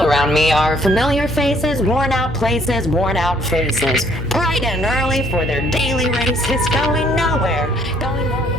All around me are familiar faces, worn out places, worn out faces. Bright and early for their daily races, going nowhere, going nowhere.